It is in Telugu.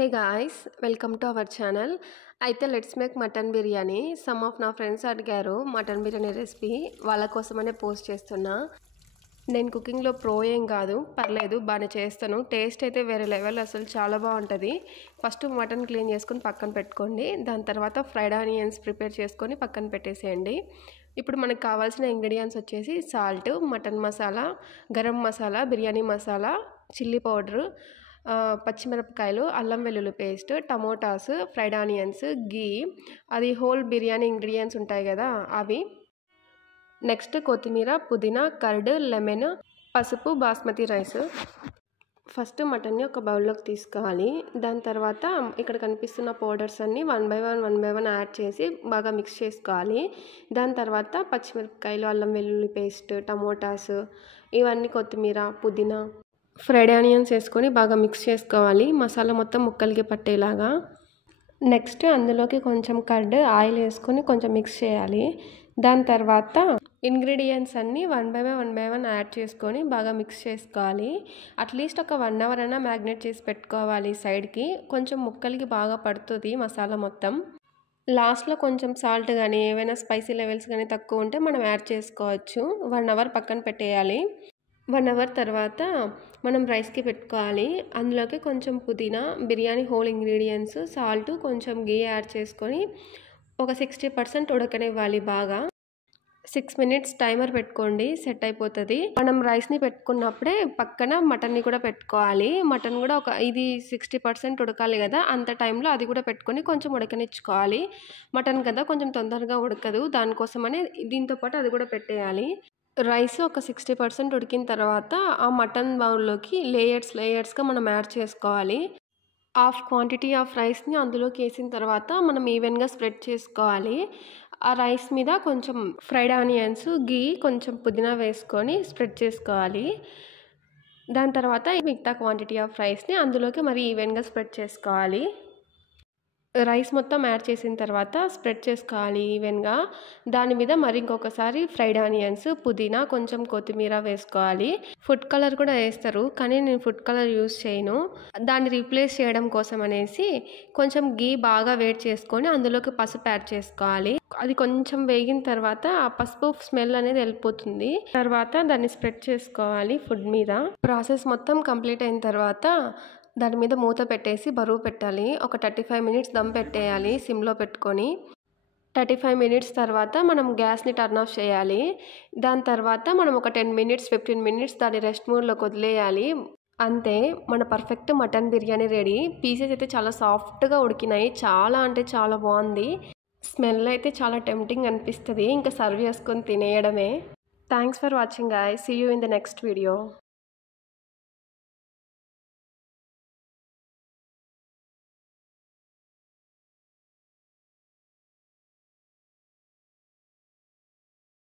Hey guys, welcome to our channel. అయితే let's make mutton biryani. Some of నా ఫ్రెండ్స్ అడిగారు మటన్ బిర్యానీ రెసిపీ. వాళ్ళ కోసమనే పోస్ట్ చేస్తున్నా. నేను కుకింగ్లో ప్రో ఏం కాదు, పర్లేదు బాగానే చేస్తాను. టేస్ట్ అయితే వేరే లెవెల్, అసలు చాలా బాగుంటుంది. ఫస్ట్ మటన్ క్లీన్ చేసుకొని పక్కన పెట్టుకోండి. దాని తర్వాత ఫ్రైడ్ ఆనియన్స్ ప్రిపేర్ చేసుకొని పక్కన పెట్టేసేయండి. ఇప్పుడు మనకు కావాల్సిన ఇంగ్రీడియంట్స్ వచ్చేసి salt, mutton masala, garam masala, biryani masala, chilli powder, పచ్చిమిరపకాయలు, అల్లం వెల్లుల్లి పేస్ట్, టమోటాస్, ఫ్రైడ్ ఆనియన్స్, గీ, అది హోల్ బిర్యానీ ఇంగ్రీడియంట్స్ ఉంటాయి కదా అవి. నెక్స్ట్ కొత్తిమీర, పుదీనా, కర్డ్, లెమన్, పసుపు, బాస్మతి రైస్. ఫస్ట్ మటన్ని ఒక బౌల్లోకి తీసుకోవాలి. దాని తర్వాత ఇక్కడ కనిపిస్తున్న పౌడర్స్ అన్నీ వన్ బై వన్ యాడ్ చేసి బాగా మిక్స్ చేసుకోవాలి. దాని తర్వాత పచ్చిమిరపకాయలు, అల్లం వెల్లుల్లి పేస్ట్, టమోటాస్, ఇవన్నీ కొత్తిమీర, పుదీనా, ఫ్రైడ్ ఆనియన్స్ వేసుకొని బాగా మిక్స్ చేసుకోవాలి, మసాలా మొత్తం ముక్కలకి పట్టేలాగా. నెక్స్ట్ అందులోకి కొంచెం కర్డ్, ఆయిల్ వేసుకొని కొంచెం మిక్స్ చేయాలి. దాని తర్వాత ఇంగ్రీడియంట్స్ అన్నీ వన్ బై వన్ యాడ్ చేసుకొని బాగా మిక్స్ చేసుకోవాలి. అట్లీస్ట్ ఒక 1 అవర్ అయినా మ్యాగ్నేట్ చేసి పెట్టుకోవాలి సైడ్కి. కొంచెం ముక్కలకి బాగా పడుతుంది మసాలా మొత్తం. లాస్ట్లో కొంచెం సాల్ట్ కానీ ఏవైనా స్పైసీ లెవెల్స్ కానీ తక్కువ ఉంటే మనం యాడ్ చేసుకోవచ్చు. 1 అవర్ పక్కన పెట్టేయాలి. 1 అవర్ తర్వాత మనం రైస్కి పెట్టుకోవాలి. అందులోకి కొంచెం పుదీనా, బిర్యానీ హోల్ ఇంగ్రీడియంట్స్, సాల్ట్, కొంచెం గీ యాడ్ చేసుకొని ఒక 60% ఉడకనివ్వాలి బాగా. 6 మినిట్స్ టైమర్ పెట్టుకోండి, సెట్ అయిపోతుంది. మనం రైస్ని పెట్టుకున్నప్పుడే పక్కన మటన్ని కూడా పెట్టుకోవాలి. మటన్ కూడా ఇది 60% ఉడకాలి కదా, అంత టైంలో అది కూడా పెట్టుకొని కొంచెం ఉడకనిచ్చుకోవాలి. మటన్ కదా కొంచెం తొందరగా ఉడకదు, దానికోసమనే దీంతో పాటు అది కూడా పెట్టేయాలి. రైస్ ఒక 60% ఉడికిన తర్వాత ఆ మటన్ బౌల్లోకి లేయర్స్గా మనం యాడ్ చేసుకోవాలి. హాఫ్ క్వాంటిటీ ఆఫ్ రైస్ని అందులోకి వేసిన తర్వాత మనం ఈవెన్గా స్ప్రెడ్ చేసుకోవాలి. ఆ రైస్ మీద కొంచెం ఫ్రైడ్ ఆనియన్స్, గీ, కొంచెం పుదీనా వేసుకొని స్ప్రెడ్ చేసుకోవాలి. దాని తర్వాత మిగతా క్వాంటిటీ ఆఫ్ రైస్ని అందులోకి మరి ఈవెన్గా స్ప్రెడ్ చేసుకోవాలి. రైస్ మొత్తం యాడ్ చేసిన తర్వాత స్ప్రెడ్ చేసుకోవాలి ఈవెన్గా. దాని మీద మరి ఇంకొకసారి ఫ్రైడ్ ఆనియన్స్, పుదీనా, కొంచెం కొత్తిమీర వేసుకోవాలి. ఫుడ్ కలర్ కూడా వేస్తారు, కానీ నేను ఫుడ్ కలర్ యూస్ చేయను. దాన్ని రీప్లేస్ చేయడం కోసం అనేసి కొంచెం గీ బాగా వేడి చేసుకొని అందులోకి పసుపు యాడ్ చేసుకోవాలి. అది కొంచెం వేగిన తర్వాత ఆ పసుపు స్మెల్ అనేది వెళ్ళిపోతుంది. తర్వాత దాన్ని స్ప్రెడ్ చేసుకోవాలి ఫుడ్ మీద. ప్రాసెస్ మొత్తం కంప్లీట్ అయిన తర్వాత దాని మీద మూత పెట్టేసి బరువు పెట్టాలి. ఒక 35 మినిట్స్ దమ్ పెట్టేయాలి సిమ్లో పెట్టుకొని. 35 మినిట్స్ తర్వాత మనం గ్యాస్ని టర్న్ ఆఫ్ చేయాలి. దాని తర్వాత మనం ఒక 10 మినిట్స్ 15 మినిట్స్ దాన్ని రెస్ట్ మోడ్లోకి వదిలేయాలి. అంతే, మన perfect mutton biryani ready. Pieces అయితే చాలా సాఫ్ట్గా ఉడికినాయి, చాలా అంటే చాలా బాగుంది. స్మెల్ అయితే చాలా టెంప్టింగ్ అనిపిస్తుంది. ఇంకా సర్వ్ చేసుకొని తినేయడమే. Thanks for watching guys. See you in the next video.